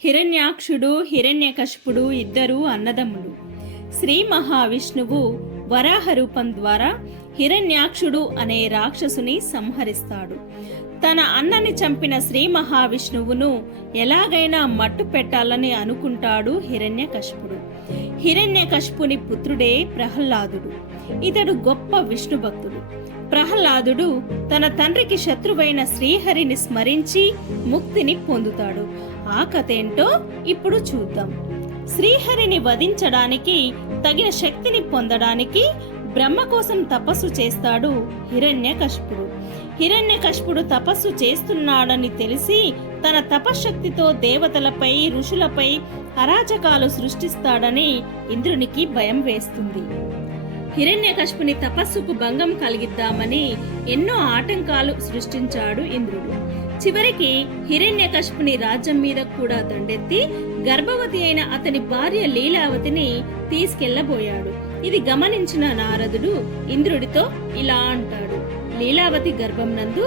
హిరణ్యాక్షుడు హిరణ్యకశిపుడు ఇద్దరు అన్నదమ్ములు. శ్రీ మహావిష్ణువు వరాహ రూపం ద్వారా హిరణ్యాక్షుడు అనే రాక్షసుని సంహరిస్తాడు. తన అన్నని చంపిన శ్రీ మహావిష్ణువును ఎలాగైనా మట్టు పెట్టాలని అనుకుంటాడు హిరణ్యకశిపుడు. హిరణ్యకశిపుని పుత్రుడే ప్రహ్లాదుడు. ఇతడు గొప్ప విష్ణు భక్తుడు. ప్రహ్లాదుడు తన తండ్రికి శత్రువైన శ్రీహరిని స్మరించి ముక్తిని పొందుతాడు. ఆ కథేంటో ఇప్పుడు చూద్దాం. శ్రీహరిని వధించడానికి తగిన శక్తిని పొందడానికి బ్రహ్మ కోసం తపస్సు చేస్తాడు హిరణ్యకశిపుడు. హిరణ్యకశిపుడు తపస్సు చేస్తున్నాడని తెలిసి తన తపశ్శక్తితో దేవతలపై ఋషులపై అరాచకాలు సృష్టిస్తాడని ఇంద్రునికి భయం వేస్తుంది. హిరణ్యకశిపుని తపస్సుకు భంగం కలిగిద్దామని ఎన్నో ఆటంకాలు సృష్టించాడు ఇంద్రుడు. చివరికి హిరణ్యకశిపుని రాజ్యం మీద కూడా దండెత్తి గర్భవతి అయిన అతని భార్య లీలావతిని తీసుకెళ్లబోయాడు. ఇది గమనించిన నారదుడు ఇంద్రుడితో ఇలా అంటాడు: లీలావతి గర్భం నందు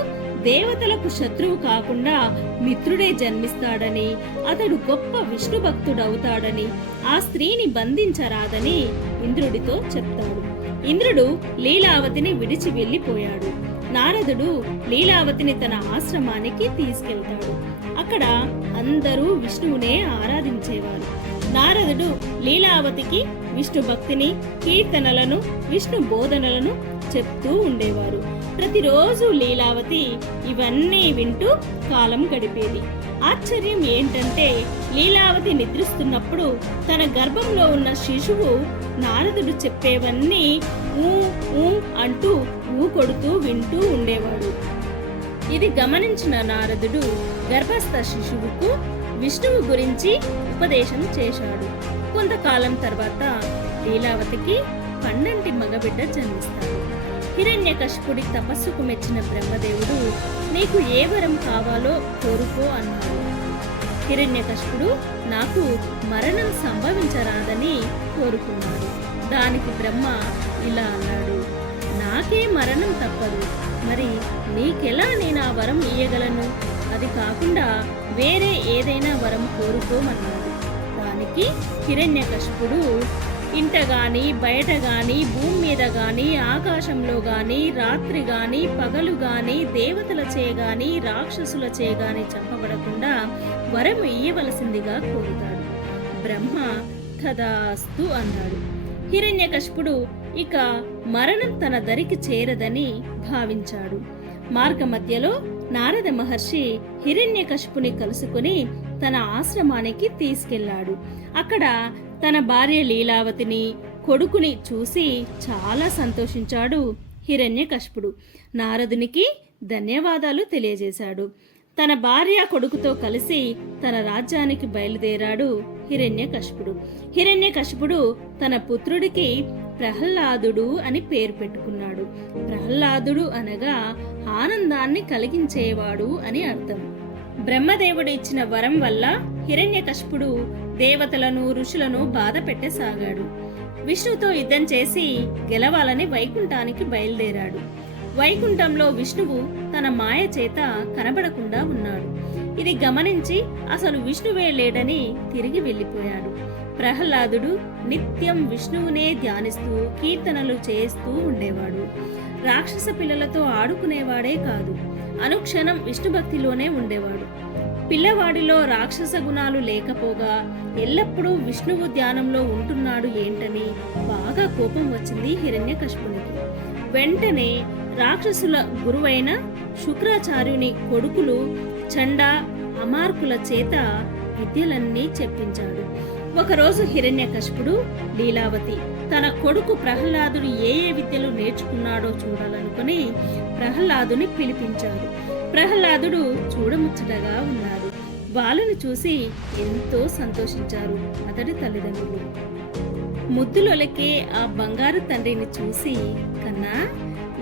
దేవతలకు శత్రువు కాకుండా మిత్రుడే జన్మిస్తాడని, అతడు గొప్ప విష్ణు భక్తుడవుతాడని, ఆ స్త్రీని బంధించరాదని ఇంద్రుడితో చెప్తాడు. ఇంద్రుడు లీలావతిని విడిచి వెళ్లిపోయాడు. నారదుడు లీలావతిని తన ఆశ్రమానికి తీసుకెళ్తాడు. అక్కడ అందరూ విష్ణువునే ఆరాధించేవారు. నారదుడు లీలావతికి విష్ణు భక్తిని, కీర్తనలను, విష్ణు బోధనలను చెప్తూ ఉండేవారు. ప్రతిరోజు లీలావతి ఇవన్నీ వింటూ కాలం గడిపేది. ఆశ్చర్యం ఏంటంటే లీలావతి నిద్రిస్తున్నప్పుడు తన గర్భంలో ఉన్న శిశువు నారదుడు చెప్పేవన్నీ ఊ ఊ అంటూ కొడుతూ వింటూ ఉండేవాడు. ఇది గమనించిన నారదుడు గర్భస్థ శిశువుకు విష్ణువు గురించి ఉపదేశం చేశాడు. కొంతకాలం తర్వాత లీలావతికి 12 మగబిడ్డ జన్మిస్తాడు. హిరణ్యకశిపుడి తపస్సుకు మెచ్చిన బ్రహ్మదేవుడు నీకు ఏ వరం కావాలో కోరుకో అన్నాడు. హిరణ్యకశిపుడు నాకు మరణం సంభవించరాదని కోరుకున్నాడు. దానికి బ్రహ్మ ఇలా అన్నాడు: నాకే మరణం తప్పదు, మరి నీకెలా నేను ఆ వరం ఇయ్యగలను? అది కాకుండా వేరే ఏదైనా వరం కోరుకోమన్నాడు. దానికి హిరణ్యకశిపుడు ఇంట గాని, బయట గాని, భూమి మీద గాని, ఆకాశంలో గాని, రాత్రి గాని, పగలు గాని, దేవతలచే గాని, రాక్షసులచే గాని చంపబడకుండా వరం ఇయ్యవలసిందిగా కోరుతాడు. బ్రహ్మ తదాస్తు అన్నాడు. హిరణ్యకశిపుడు ఇక మరణం తన దరికి చేరదని భావించాడు. మార్గ మధ్యలో నారద మహర్షి హిరణ్యకశిపుని కలుసుకుని తన ఆశ్రమానికి తీసుకెళ్లాడు. అక్కడ తన భార్య లీలావతిని, కొడుకుని చూసి చాలా సంతోషించాడు హిరణ్యకశిపుడు. నారదునికి ధన్యవాదాలు తెలియజేశాడు. తన భార్య కొడుకుతో కలిసి తన రాజ్యానికి బయలుదేరాడు హిరణ్యకశిపుడు. హిరణ్యకశిపుడు తన పుత్రుడికి ప్రహ్లాదుడు అని పేరు పెట్టుకున్నాడు. ప్రహ్లాదుడు అనగా ఆనందాన్ని కలిగించేవాడు అని అర్థం. బ్రహ్మదేవుడు ఇచ్చిన వరం వల్ల హిరణ్యకశిపుడు దేవతలను, ఋషులను బాధ పెట్టసాగాడు. విష్ణుతో యుద్ధం చేసి గెలవాలని వైకుంఠానికి బయలుదేరాడు. వైకుంఠంలో విష్ణువు తన మాయ చేత కనబడకుండా ఉన్నాడు. ఇది గమనించి అసలు విష్ణువే లేడని తిరిగి వెళ్ళిపోయాడు. ప్రహ్లాదుడు నిత్యం విష్ణువునే ధ్యానిస్తూ కీర్తనలు చేస్తూ ఉండేవాడు. రాక్షస పిల్లలతో ఆడుకునేవాడే కాదు, అనుక్షణం విష్ణుభక్తిలోనే ఉండేవాడు. పిల్లవాడిలో రాక్షస గుణాలు లేకపోగా ఎల్లప్పుడూ విష్ణువు ధ్యానంలో ఉంటున్నాడు ఏంటని బాగా కోపం వచ్చింది హిరణ్యకశిపునికి. వెంటనే రాక్షసుల గురువైన శుక్రాచార్యుని కొడుకులు చండ, అమార్కుల చేత విద్యలన్నీ చెప్పించాడు. ఒకరోజు హిరణ్యకశిపుడు లీలావతి తన కొడుకు ప్రహ్లాదుడు ఏ విద్యలు నేర్చుకున్నాడో చూడాలనుకుని ప్రహ్లాదుని పిలిపించాడు. ప్రహ్లాదుడు చూడముచ్చటగా ఉన్నాడు. వాళ్ళను చూసి ఎంతో సంతోషించారు అతడి తల్లిదండ్రులు. ముద్దులొలకే ఆ బంగారు తండ్రిని చూసి, కన్నా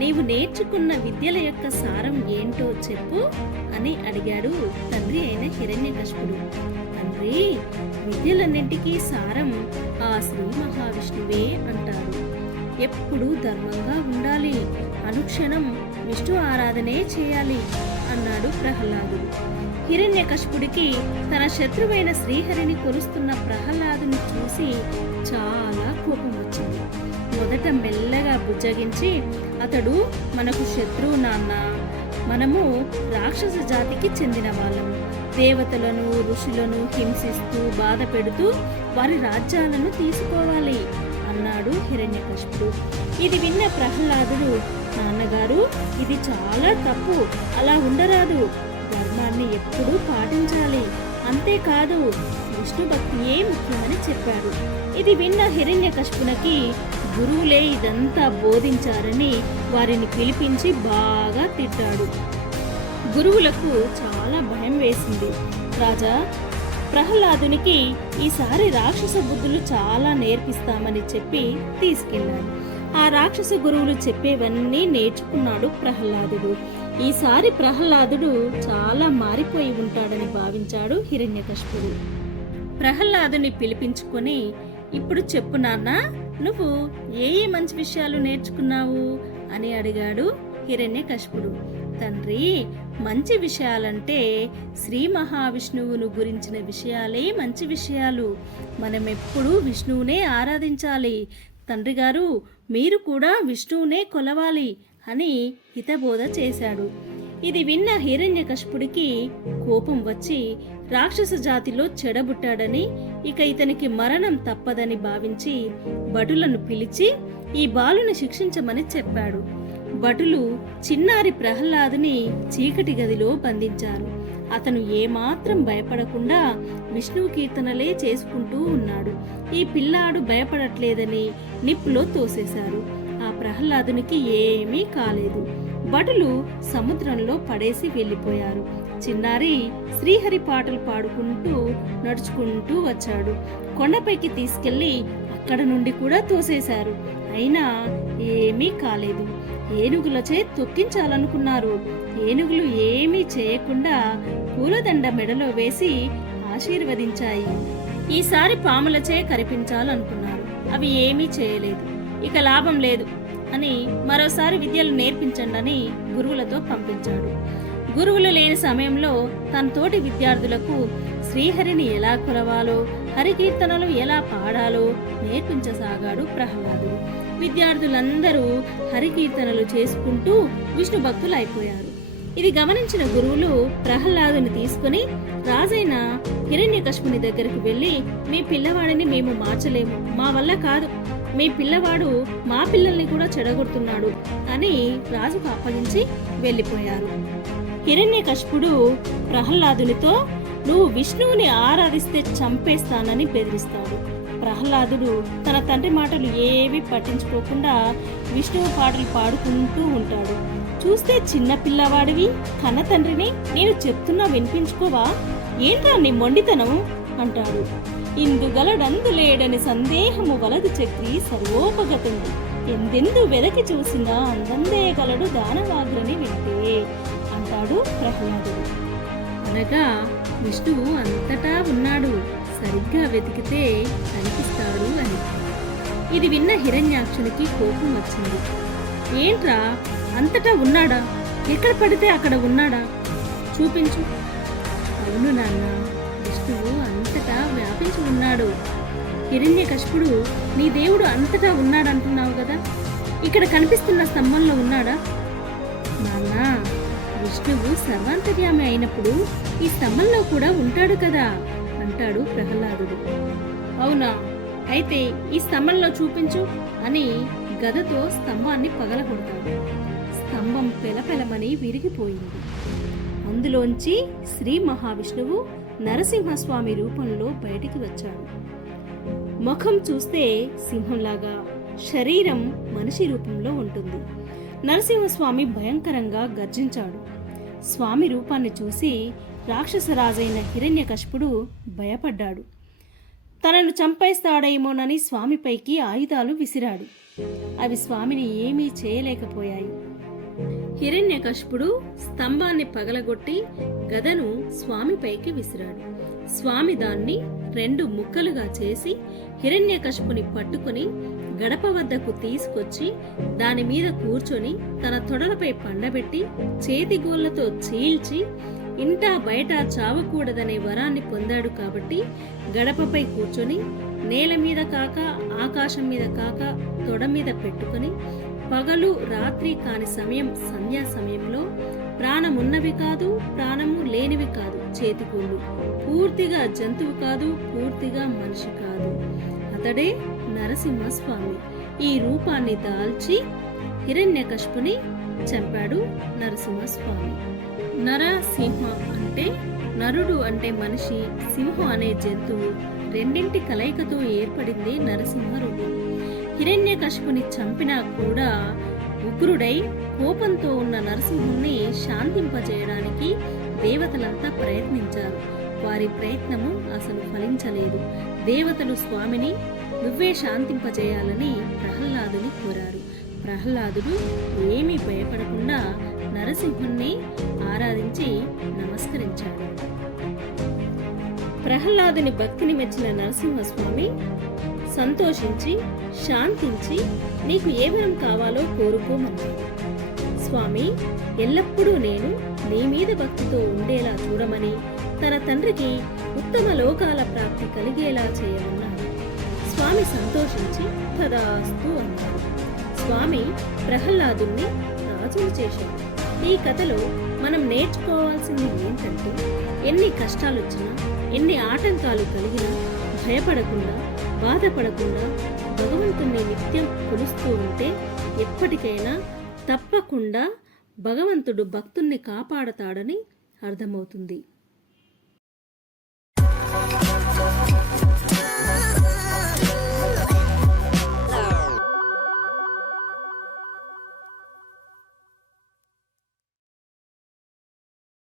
నీవు నేర్చుకున్న విద్యల యొక్క సారం ఏంటో చెప్పు అని అడిగాడు తండ్రి అయిన హిరణ్యకశిపుడు. తండ్రి, విద్యలన్నింటికీ సారం ఆ శ్రీ మహావిష్ణువే అంటాడు. ఎప్పుడూ ధర్మంగా ఉండాలి, అనుక్షణం విష్ణు ఆరాధనే చేయాలి అన్నాడు ప్రహ్లాదుడు. హిరణ్యకశిపుడికి తన శత్రువైన శ్రీహరిని కొలుస్తున్న ప్రహ్లాదుని చూసి చాలా కోపం వచ్చింది. మొదట మెల్లగా బుజ్జగించి, అతడు మనకు శత్రువు నాన్న, మనము రాక్షస జాతికి చెందిన వాళ్ళము, దేవతలను ఋషులను హింసిస్తూ బాధ పెడుతూ వారి రాజ్యాలను తీసుకోవాలి అన్నాడు హిరణ్యకశిపుడు. ఇది విన్న ప్రహ్లాదుడు, నాన్నగారు ఇది చాలా తప్పు, అలా ఉండరాదు, ధర్మాన్ని ఎప్పుడూ పాటించాలి, అంతేకాదు విష్ణు భక్తియే ముఖ్యమని చెప్పాడు. ఇది విన్న హిరణ్యకశిపునికి గురువులే ఇదంతా బోధించారని వారిని పిలిపించి బాగా తిట్టాడు. గురువులకు చాలా భయం వేసింది. రాజా, ప్రహ్లాదునికి ఈసారి రాక్షస బుద్ధులు చాలా నేర్పిస్తామని చెప్పి తీసుకెళ్లారు. ఆ రాక్షస గురువులు చెప్పేవన్నీ నేర్చుకున్నాడు ప్రహ్లాదుడు. ఈసారి ప్రహ్లాదుడు చాలా మారిపోయి ఉంటాడని భావించాడు హిరణ్యకశిపుడు. ప్రహ్లాదుని పిలిపించుకొని, ఇప్పుడు చెప్పు నాన్న, నువ్వు ఏ మంచి విషయాలు నేర్చుకున్నావు అని అడిగాడు హిరణ్యకశిపుడు. తండ్రి, మంచి విషయాలంటే శ్రీ మహావిష్ణువును గురించిన విషయాలే మంచి విషయాలు. మనమెప్పుడూ విష్ణువునే ఆరాధించాలి. తండ్రి గారు, మీరు కూడా విష్ణువునే కొలవాలి అని హితబోధ చేశాడు. ఇది విన్న హిరణ్యకశిపుడికి కోపం వచ్చి రాక్షస జాతిలో చెడబుట్టాడని, ఇక ఇతనికి మరణం తప్పదని భావించి భటులను పిలిచి ఈ బాలుని శిక్షించమని చెప్పాడు. భటులు చిన్నారి ప్రహ్లాదుని చీకటి గదిలో బంధించారు. అతను ఏమాత్రం భయపడకుండా విష్ణువు కీర్తనలే చేసుకుంటూ ఉన్నాడు. ఈ పిల్లాడు భయపడట్లేదని నిప్పులో తోసేశారు. ఆ ప్రహ్లాదునికి ఏమీ కాలేదు. భటులు సముద్రంలో పడేసి వెళ్ళిపోయారు. చిన్నారి శ్రీహరి పాటలు పాడుకుంటూ నడుచుకుంటూ వచ్చాడు. కొండపైకి తీసుకెళ్లి అక్కడ నుండి కూడా తోసేశారు. అయినా ఏమీ కాలేదు. ఏనుగులచే తొక్కించాలనుకున్నారు. ఏనుగులు ఏమీ చేయకుండా పూలదండ మెడలో వేసి ఆశీర్వదించాయి. ఈసారి పాములచే కరిపించాలనుకున్నారు. అవి ఏమీ చేయలేదు. ఇక లాభం లేదు అని మరోసారి విద్యలు నేర్పించండి అని గురువులతో పంపించాడు. గురువులు లేని సమయంలో తన తోటి విద్యార్థులకు శ్రీహరిని ఎలా కొలవాలో, హరికీర్తనలు ఎలా పాడాలో నేర్పించసాగాడు ప్రహ్లాదుడు. విద్యార్థులందరూ హరికీర్తనలు చేసుకుంటూ విష్ణు భక్తులు అయిపోయారు. ఇది గమనించిన గురువులు ప్రహ్లాదుని తీసుకుని రాజైన హిరణ్యకశిపుని దగ్గరికి వెళ్ళి, మీ పిల్లవాడిని మేము మార్చలేము, మా వల్ల కాదు, మీ పిల్లవాడు మా పిల్లల్ని కూడా చెడగొడుతున్నాడు అని రాజుకు అప్పగించి వెళ్ళిపోయారు. హిరణ్యకశిపుడు ప్రహ్లాదునితో, నువ్వు విష్ణువుని ఆరాధిస్తే చంపేస్తానని బెదిరిస్తాడు. ప్రహ్లాదుడు తన తండ్రి మాటలు ఏవి పట్టించుకోకుండా విష్ణువు పాటలు పాడుకుంటూ ఉంటాడు. చూస్తే చిన్న పిల్లవాడివి, కన్న తండ్రిని నేను చెప్తున్నా వినిపించుకోవా, ఏంట్రా నీ మొండితనం అంటాడు. ఇందుగలడందు లేడని సందేహము వలదు చక్రి సర్వోపగతుండు, ఎందెందు వెదకి చూసినా అందందే గలడు దానవాగ్రని వింటే అంటాడు ప్రహ్లాదుడు. అనగా విష్ణువు అంతటా ఉన్నాడు, సరిగ్గా వెతికితే కనిపిస్తాడు అని. ఇది విన్న హిరణ్యాక్షునికి కోపం వచ్చింది. ఏంట్రా, అంతటా ఉన్నాడా? ఎక్కడ పడితే అక్కడ ఉన్నాడా? చూపించు. అవును నాన్న, విష్ణువు అంతటా వ్యాపించి ఉన్నాడు. హిరణ్యకశిపుడు, నీ దేవుడు అంతటా ఉన్నాడంటున్నావు కదా, ఇక్కడ కనిపిస్తున్న స్తంభంలో ఉన్నాడా? నాన్న, విష్ణువు సర్వాంతర్యామి అయినప్పుడు ఈ స్తంభంలో కూడా ఉంటాడు కదా అంటాడు ప్రహ్లాదుడు. అవునా, అయితే ఈ స్తంభంలో చూపించు అని గదతో స్తంభాన్ని పగలగొడతాడు. స్తంభం పెలపెలమని విరిగిపోయింది. అందులోంచి శ్రీ మహావిష్ణువు నరసింహస్వామి రూపంలో బయటికి వచ్చాడు. ముఖం చూస్తే సింహంలాగా, శరీరం మనిషి రూపంలో ఉంటుంది. నరసింహస్వామి భయంకరంగా గర్జించాడు. స్వామి రూపాన్ని చూసి రాక్షసరాజైన హిరణ్యకశిపుడు భయపడ్డాడు. తనను చంపేస్తాడేమోనని స్వామిపైకి ఆయుధాలు విసిరాడు. అవి స్వామిని ఏమీ చేయలేకపోయాయి. హిరణ్యకశిపుడు స్తంభాన్ని పగలగొట్టి గదను స్వామిపైకి విసిరాడు. స్వామి దాన్ని 2 ముక్కలుగా చేసి హిరణ్యకశిపుని పట్టుకుని గడప వద్దకు తీసుకొచ్చి దాని మీద కూర్చొని తన తొడలపై పండబెట్టి చేతిగోళ్లతో చీల్చి ఇంటా బయట చావకూడదనే వరాన్ని పొందాడు కాబట్టి గడపపై కూర్చొని నేల మీద కాక ఆకాశం మీద కాక తొడ మీద పెట్టుకొని పగలు రాత్రి కాని సమయం సంధ్యా సమయంలో ప్రాణమున్నవి కాదు ప్రాణము లేనివి కాదు చేతికోళ్ళు, పూర్తిగా జంతువు కాదు పూర్తిగా మనిషి కాదు, అతడే నరసింహస్వామి. ఈ రూపాన్ని దాల్చి హిరణ్యకశిపుని చంపాడు నరసింహస్వామి. నరసింహ అంటే నరుడు అంటే మనిషి, సింహం అనే జంతువు రెండింటి కలయికతో ఏర్పడింది నరసింహ రూపం. హిరణ్యకశిపుని చంపినా కూడా ఉగ్రుడై కోపంతో ఉన్న నరసింహుణ్ణి శాంతింపజేయడానికి దేవతలంతా ప్రయత్నించారు. వారి ప్రయత్నము అసలు ఫలించలేదు. దేవతలు స్వామిని నువ్వే శాంతింపజేయాలని ప్రహ్లాదుని కోరారు. ప్రహ్లాదుడు ఏమీ భయపడకుండా నరసింహుణ్ణి ఆరాధించి నమస్కరించాడు. ప్రహ్లాదుని భక్తిని మెచ్చిన నరసింహస్వామి సంతోషించి శాంతించి నీకు ఏ వరం కావాలో కోరుకోమన్నాడు. స్వామి, ఎల్లప్పుడూ నేను నీ మీద భక్తితో ఉండేలా చూడమని, తన తండ్రికి ఉత్తమ లోకాల ప్రాప్తి కలిగేలా చేయమన్నాడు. స్వామి సంతోషించి తదాస్తు అన్నాడు. స్వామి ప్రహ్లాదుని రాజును చేశాడు. ఈ కథలో మనం నేర్చుకోవాల్సింది ఏంటంటే, ఎన్ని కష్టాలొచ్చినా ఎన్ని ఆటంకాలు కలిగినా భయపడకుండా బాధపడకుండా భగవంతుణ్ణి నిత్యం కొలుస్తూ ఉంటే ఎప్పటికైనా తప్పకుండా భగవంతుడు భక్తుణ్ణి కాపాడతాడని అర్థమవుతుంది.